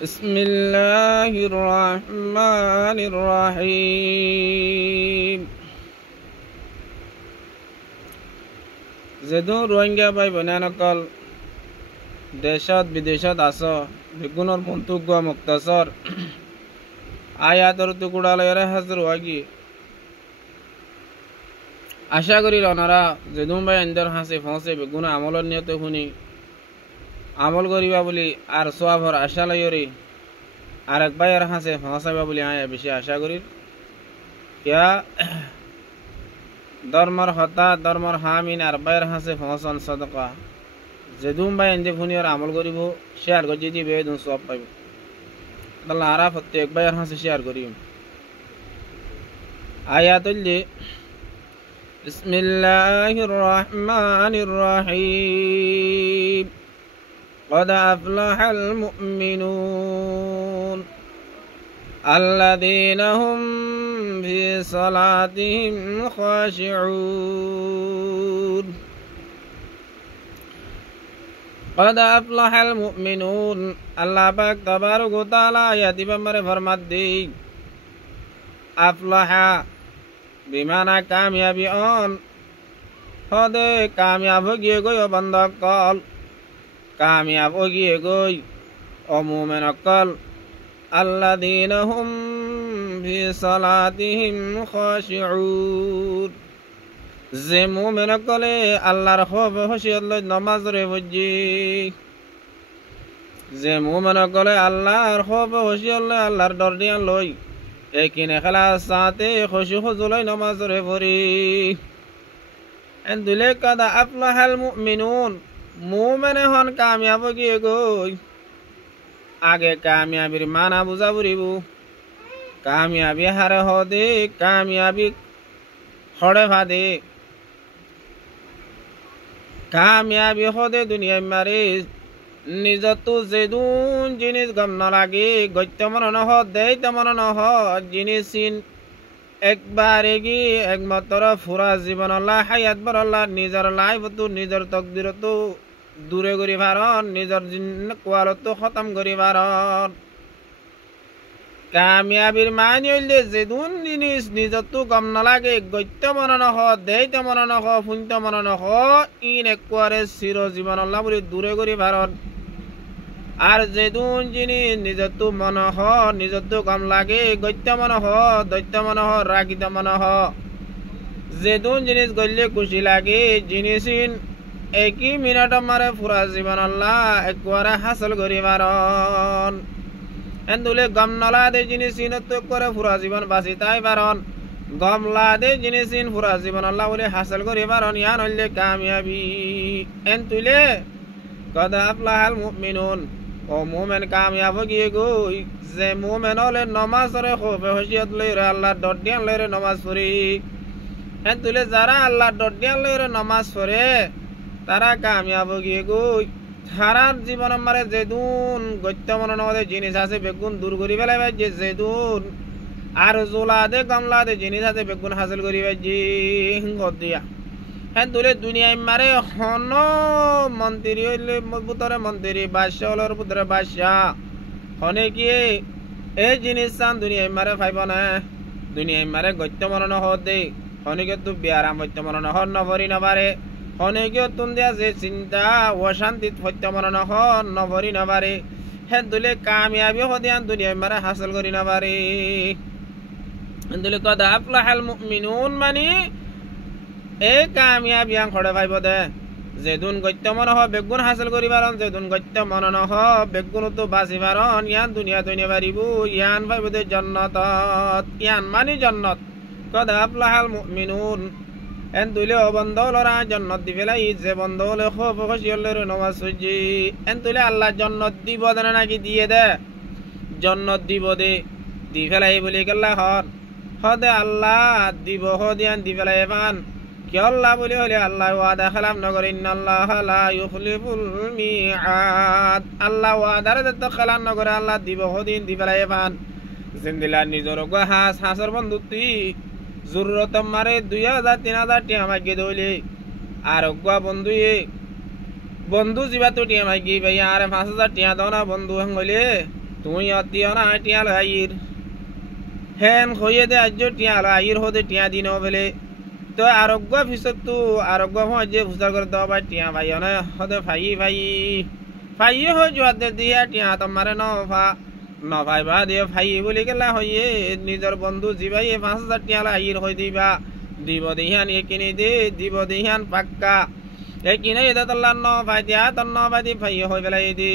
بسم الله الرحمن الرحيم যেদু রোহিঙ্গা ভাই বোনসকল দেশত বিদেশত আছ বিগুণৰ মন্তব্য মুক্তাসৰ আয়াতৰ টুকুৰালৈৰে হাজিৰ হোৱাগি আশা করি ওনারা যেদুম ভাই আন্দর হাসে ফসে বেগুন আমলের নিয়তে শুনি আমল করিবা বলি আর সোয়াবর আশা লইরি আর এক ভাইয়ের হাসে ফসাইবা বলি আয় বেশি আশা করি ইয়া ধর্মর হতা ধর্মর হামিন আর ভাইয়ের হাসে ফসন সদকা যেদুম ভাই আন্দে শুনি আর আমল করিব শেয়ার করে দিবে দুন সব পাইব আল্লাহ আরা প্রত্যেক ভাইয়ের হাসে শেয়ার করিম আয়াতুল্লি بسم الله الرحمن الرحيم قد أفلح المؤمنون الذين هم في صلاتهم خاشعون قد أفلح المؤمنون الله پاک تبارک و تعالی آیاتی پر فرمات دی أفلح বিমানা কামিয়াবি অন হদে কামিয়াব গিয়ে গই ও বন্ধকল কামিয়াব গিয়ে গই ও মুমিনকল আল্লাযীনা হুম ফি সালাতিহিম খাশিউন যে মুমিনকলে আল্লাহর খৌফ খশিয়ত লই নামাজ রে বুঝি যে মুমিনকলে আল্লাহর খৌফ খশিয়ত লই আল্লাহর ডর দিয়া লই একিনে খেলা সাথে খুশি খুজুলাই নামাজ রে পড়ি এন্ডুলে কাদা আফলাহাল মুমিনুন মুমিনে হন কামিয়াব গিয়ে গই আগে কামিয়াবির মানা বুঝা বুঝিব কামিয়াবি হারে হদে কামিয়াবি হড়ে ভাদে কামিয়াবি হদে দুনিয়ায় মারে নিজতো যেদুন জিনিস গম নালাগে গত্য মন নহ দেইত মন নহ জিনিস একবারে গি একমাত্র ফুরা জীবন আল্লাহ হায়াত বর আল্লাহ নিজের লাইফতো নিজের তকদিরতো দূরে করি ভারণ নিজের কোয়ালতো খতম করি ভারণ কামিয়াবির মানি হইলে যেদুন জিনিস নিজতো গম নালাগে গত্য মন নহ দেইত মন নহ ফুন্ত মন নহ ইন একবারে চির জীবন আল্লাহ বলি দূরে করি ভারণ আর যেদুন জিনিস নিজতো মনহ নিজতো কম লাগে গত্য মনহ দৈত্য মনহ রাগিত মনহ যেদুন জিনিস গলে খুশি লাগে জিনিস একই মিনিট মারে পুরা জীবন আল্লাহ একবারে হাসল করি পারন এন্দুলে গম নলা দে জিনিস তো করে পুরা জীবন বাঁচি তাই পারন গমলা দে জিনিস পুরা জীবন আল্লাহ বলে হাসল করি পারন ইয়ান হইলে কামিয়াবি এন্তুলে কদ আফলাহাল মুমিনুন ও মুমিন কামিয়াব গিয়ে গই যে মুমিন হলে নমাজ রে খৌফে খশিয়ত লইরে আল্লাহ ডর দিয়ান লইরে নমাজ পড়ি এন্তুলে যারা আল্লাহ ডর দিয়ান লইরে নমাজ পড়ে তারা কামিয়াব গিয়ে গই সারার জীবন মারে যেদুন গত্য মন নদে জিনিস আছে বেগুন দূর করি ফেলাই যে যেদুন আর জোলা দে গামলা দে জিনিস আছে বেগুন হাসিল করি যে দিয়া হ্যাঁ তুলে দুনিয়ায় মারে হন মন্ত্রী হইলে পুতরে মন্ত্রী বাদশাহ হলোর পুতরে বাদশাহ হনে গিয়ে এই জিনিস চান দুনিয়ায় মারে ফাইব না দুনিয়ায় মারে গত্য মরণ হতে হনেকে তো বিয়ারাম সত্য মরণ হন নভরি নবারে হনেকে তুন দিয়া যে চিন্তা অশান্তিত সত্য মরণ হন নভরি নবারে হ্যাঁ তুলে কামিয়াবি হদিয়ান দুনিয়ায় মারে হাসিল করি নবারে তুলে কদ আফলাহাল মুমিনুন মানে এই কামিয়াবি আং খড়ে ভাইব দে যেদুন গত্য মন হ বেগুন হাসিল করি পারন যেদুন গত্য মন নহ বেগুন তো বাঁচি পারন ইয়ান দুনিয়া তৈনে পারিব ইয়ান ভাইব দে জন্নত ইয়ান মানি জন্নত কদ আফলাহাল মুমিনুন এন তুলে ও বন্ধ লরা জন্নত দি ফেলাই যে বন্ধ হলে খৌফ খশিয়ত লইরে নমাজ পড়ি এন তুলে আল্লাহ জন্নত দিব দে নাকি দিয়ে দে জন্নত দিব দে দি ফেলাই বলি গেল্লা হন হদে আল্লাহ দিব হদিয়ান দি ফেলাই পান কি আল্লাহ বলি হলে আল্লাহ ওয়াদা খেলাম নগর ইন্নাল্লাহ লা ইউখলিফুল মিআদ আল্লাহ ওয়াদার দত্ত খেলাম নগর আল্লাহ দিব হদিন দি ফেলাই পান জিন্দিলা নিজর গো হাসর বন্ধুতি জরুরত মারে 2000 3000 টি আমাকে দইলে আর গো বন্ধু জীবা তো টিয়া মাইকি ভাই আর 5000 টিয়া দাও না বন্ধু হইলে তুই অতিও না টিয়া আইর হেন হইয়ে দে আজ টিয়া আইর হতে টিয়া দিন বেলে তো আরোগ্য পিছত তো আরোগ্য হয় যে ভুসার করে দেওয়া ভাই টিয়া ভাই না হতে ভাই ভাই ভাইয়ে হয়ে যোয়াতে দিয়া টিয়া তোমার নভাই বা দিয়ে ভাই বলি গেলা হইয়ে নিজের বন্ধু জিবাই 5,000 টিয়া আইর হয়ে দিবা দিব দিহান এ কিনে দে দিব দিহান পাক্কা এ কিনে এটা তোল্লা নভাই দিয়া তোর নভাই দি ভাই হয়ে বেলাই দি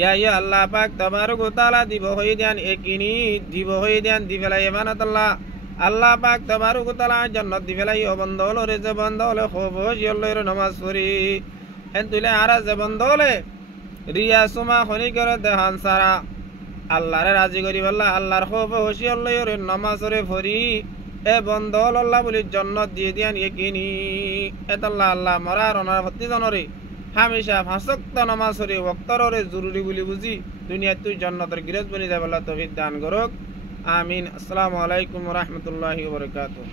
ইয়া আল্লাহ পাক তাবারক ওয়া তাআলা দিব হয়ে দেন এ কিনি দিব হয়ে দেন দি বেলাই মানাতাল্লাহ আল্লাহ পাক তাবারক ওয়া তাআলা জান্নাত দি বেলাই ও বন্ধ হলো রে যে বন্ধ হলো খুব জিয়লের নামাজ পড়ি এন তুলে আর যে বন্ধ হলে রিয়া সুমা খনি করে দেহান সারা আল্লাহরে রাজি করি বললা আল্লাহর খুব জিয়লের নামাজ রে ভরি এ বন্ধ হল আল্লাহ বলি জান্নাত দিয়ে দেন এ কিনি এতাল্লাহ আল্লাহ মরার অনার ভর্তি জনরে হামেশা 5 ওয়াক্ত নামাজ রে ওয়াক্তরে জরুরি বলি বুঝি দুনিয়া তুই জান্নাতের গিরজ বনি যাবে আল্লাহ তৌফিক দান করুক আমিন আসসালামু আলাইকুম ওয়া রাহমাতুল্লাহি ওয়া বারাকাতুহু